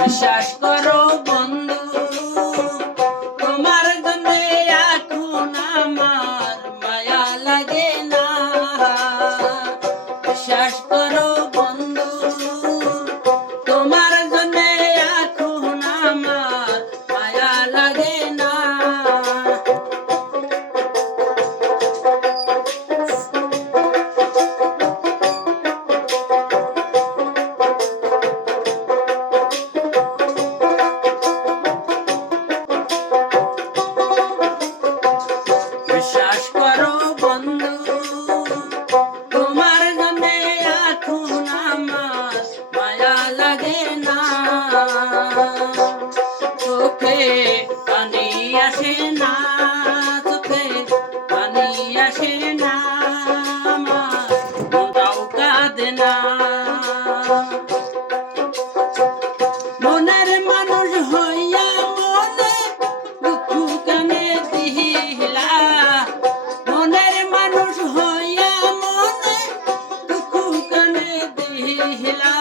বিশ্বাস করো বন্ধু, তোমার জন্যে এখন আমার মায়া লাগে না। বিশ্বাস করো বন্ধু, তোমার জন্যে এখন আমার মায়া লাগে না। বিশ্বাস করো বন্ধু, তোমার জন্যে এখন আমার মায়া লাগে না। চোখে পানি আসে না, চোখে পানি আসে না, আমার মনটাও কাঁদে না। মনের মানুষ হইয়া মনে দুঃখ কেনে দিলা, মনের মানুষ হইয়া মনে দুঃখ কেনে দিলা।